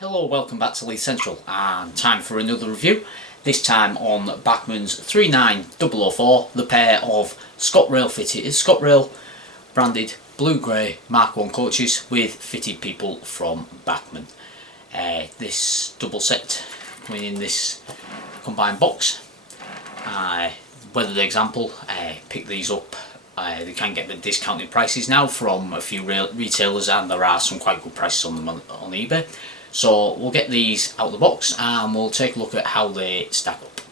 Hello, welcome back to Leith Central, and time for another review, this time on Bachmann's 39004, the pair of Scotrail branded blue-grey Mark 1 coaches with fitted people from Bachmann. This double set coming in this combined box. Weathered example, pick these up. They can get the discounted prices now from a few retailers, and there are some quite good prices on them on eBay. So we'll get these out of the box and we'll take a look at how they stack up.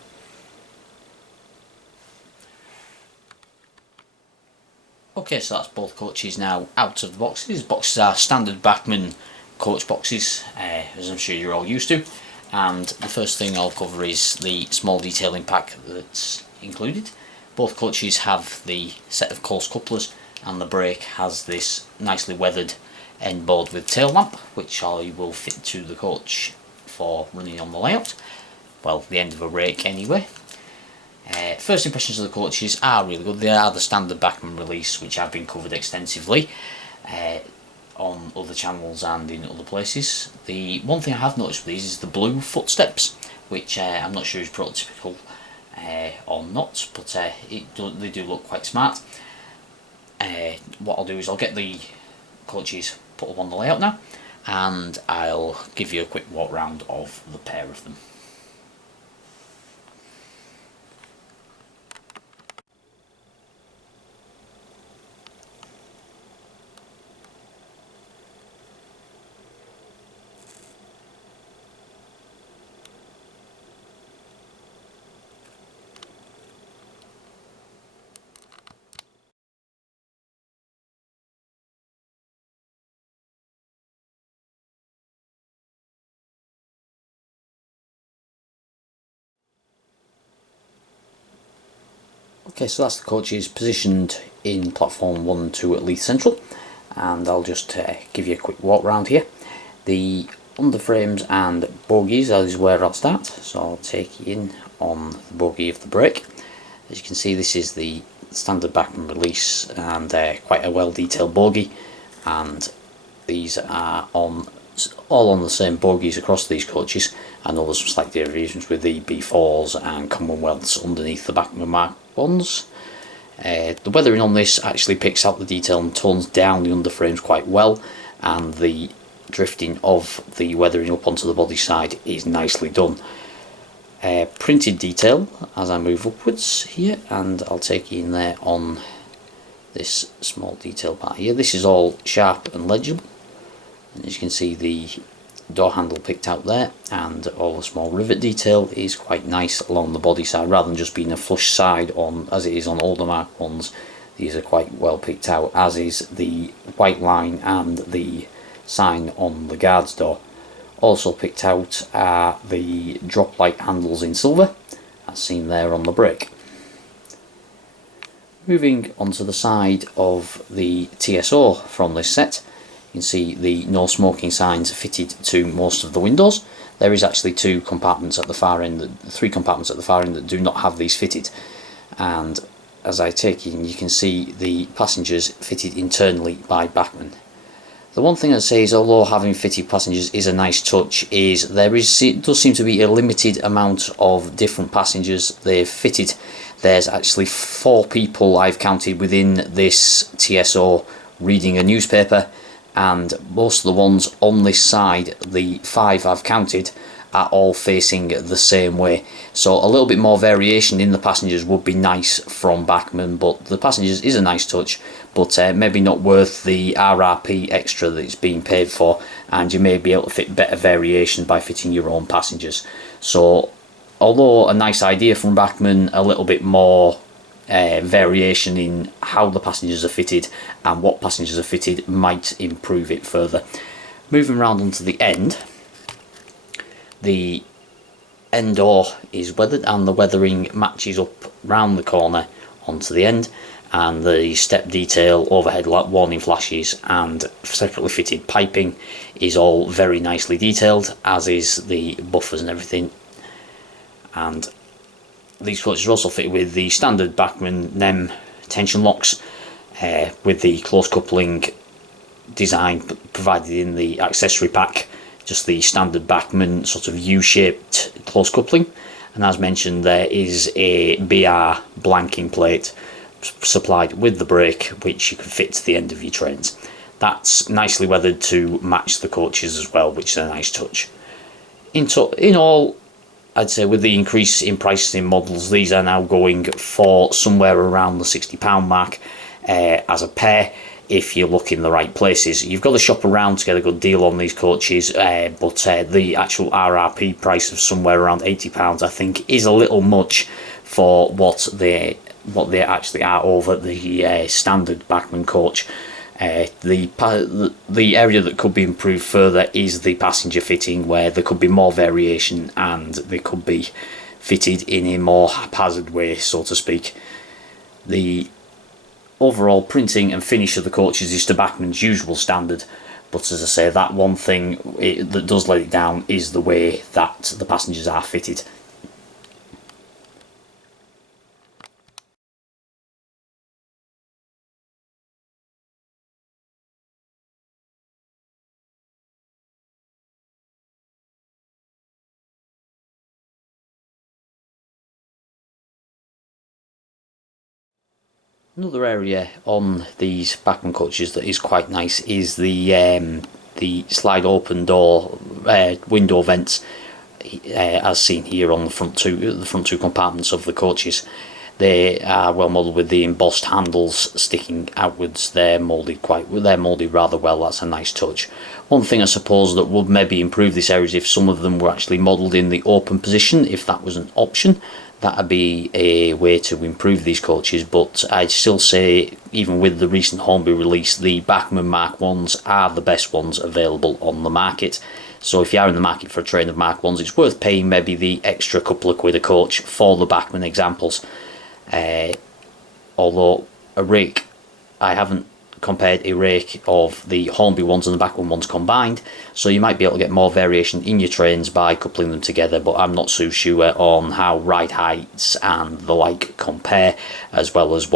Okay, so that's both coaches now out of the boxes. These boxes are standard Bachmann coach boxes, as I'm sure you're all used to. And the first thing I'll cover is the small detailing pack that's included. Both coaches have the set of close couplers, and the brake has this nicely weathered end board with tail lamp, which I will fit to the coach for running on the layout. Well, the end of a rake anyway. First impressions of the coaches are really good. They are the standard Bachmann release, which have been covered extensively on other channels and in other places. The one thing I have noticed with these is the blue footsteps, which I'm not sure is prototypical or not, but they do look quite smart. What I'll do is I'll get the coaches put up on the layout now, and I'll give you a quick walk round of the pair of them. Okay, so that's the coaches positioned in platform 1 and 2 at Leith Central, and I'll just give you a quick walk round here. The underframes and bogies is where I'll start, so I'll take you in on the bogie of the brake. As you can see, this is the standard Bachmann release, and quite a well detailed bogie, and these are all on the same bogies across these coaches. I know there's some slight variations with the B4s and Commonwealths underneath the Bachmann Mark 1s. The weathering on this actually picks out the detail and tones down the underframes quite well, and the drifting of the weathering up onto the body side is nicely done. Printed detail as I move upwards here, and I'll take you in there on this small detail part here. This is all sharp and legible. As you can see, the door handle picked out there, and all the small rivet detail is quite nice along the body side, rather than just being a flush side on as it is on older Mark 1s. These are quite well picked out, as is the white line and the sign on the guard's door. Also picked out are the drop light handles in silver, as seen there on the brake. Moving onto the side of the TSO from this set, you can see the no smoking signs fitted to most of the windows. There is actually three compartments at the far end that do not have these fitted, and as I take in, you can see the passengers fitted internally by Bachmann. The one thing I'd say is, although having fitted passengers is a nice touch, is it does seem to be a limited amount of different passengers they've fitted. There's actually 4 people I've counted within this TSO reading a newspaper, and most of the ones on this side, the 5 I've counted, are all facing the same way. So a little bit more variation in the passengers would be nice from Bachmann, but the passengers is a nice touch, but maybe not worth the RRP extra that it's being paid for, and you may be able to fit better variation by fitting your own passengers. So although a nice idea from Bachmann, a little bit more variation in how the passengers are fitted and what passengers are fitted might improve it further. Moving around onto the end, the end door is weathered, and the weathering matches up round the corner onto the end, and the step detail, overhead warning flashes and separately fitted piping is all very nicely detailed, as is the buffers and everything. And these coaches are also fitted with the standard Bachmann NEM tension locks, with the close coupling design provided in the accessory pack just the standard Bachmann sort of U-shaped close coupling, and as mentioned there is a BR blanking plate supplied with the brake which you can fit to the end of your trains. That's nicely weathered to match the coaches as well, which is a nice touch. In all, I'd say with the increase in prices in models, these are now going for somewhere around the £60 mark as a pair. If you look in the right places, you've got to shop around to get a good deal on these coaches, but the actual RRP price of somewhere around £80 I think is a little much for what they actually are over the standard Bachmann coach. The area that could be improved further is the passenger fitting, where there could be more variation and they could be fitted in a more haphazard way, so to speak. The overall printing and finish of the coaches is to Bachmann's usual standard, but as I say, that one thing that does let it down is the way that the passengers are fitted. Another area on these Bachmann coaches that is quite nice is the slide open door window vents, as seen here on the front two compartments of the coaches. They are well modelled with the embossed handles sticking outwards. They're moulded rather well. That's a nice touch. One thing I suppose that would maybe improve this area is if some of them were actually modelled in the open position, if that was an option. That would be a way to improve these coaches, but I'd still say, even with the recent Hornby release, the Bachmann MK1s are the best ones available on the market. So if you are in the market for a train of MK1s, it's worth paying maybe the extra couple of quid a coach for the Bachmann examples. Although a rake, I haven't compared a rake of the Hornby ones and the Bachmann ones combined, so you might be able to get more variation in your trains by coupling them together, but I'm not so sure on how ride heights and the like compare, as well as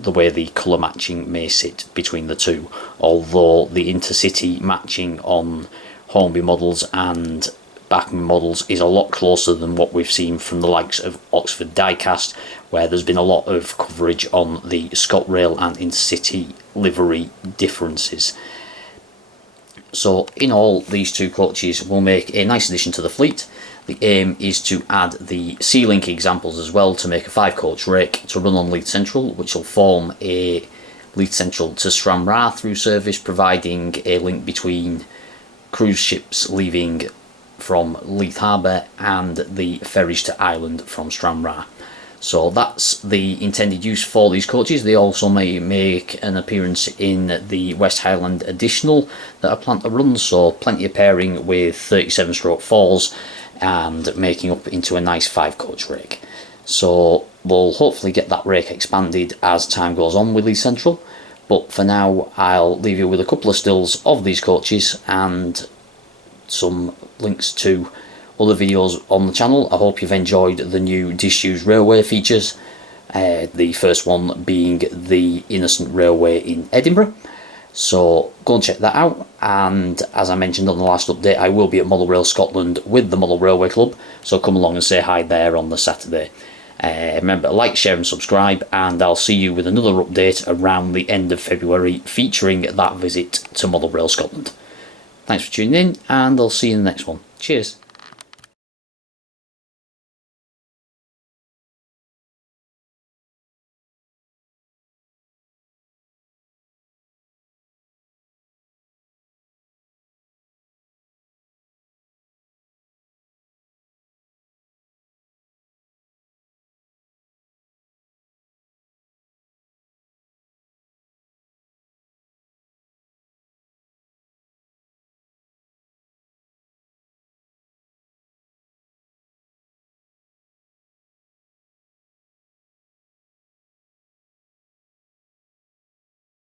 the way the colour matching may sit between the two, although the intercity matching on Hornby models and Bachmann models is a lot closer than what we've seen from the likes of Oxford Diecast, where there's been a lot of coverage on the Scotrail and Intercity livery differences. So in all, these two coaches will make a nice addition to the fleet. The aim is to add the C-Link examples as well to make a 5-coach rake to run on Leith Central, which will form a Leith Central to Stranraer through service, providing a link between cruise ships leaving from Leith Harbour and the ferries to Ireland from Stranraer. So that's the intended use for these coaches. They also may make an appearance in the West Highland Additional that are planned to run, so plenty of pairing with 37/4s and making up into a nice 5-coach rake. So we'll hopefully get that rake expanded as time goes on with Leith Central, but for now I'll leave you with a couple of stills of these coaches and some links to other videos on the channel. I hope you've enjoyed the new disused railway features, the first one being the Innocent Railway in Edinburgh. So go and check that out, and as I mentioned on the last update, I will be at Model Rail Scotland with the Model Railway Club, so come along and say hi there on the Saturday. Remember to like, share and subscribe, and I'll see you with another update around the end of February featuring that visit to Model Rail Scotland. Thanks for tuning in, and I'll see you in the next one. Cheers.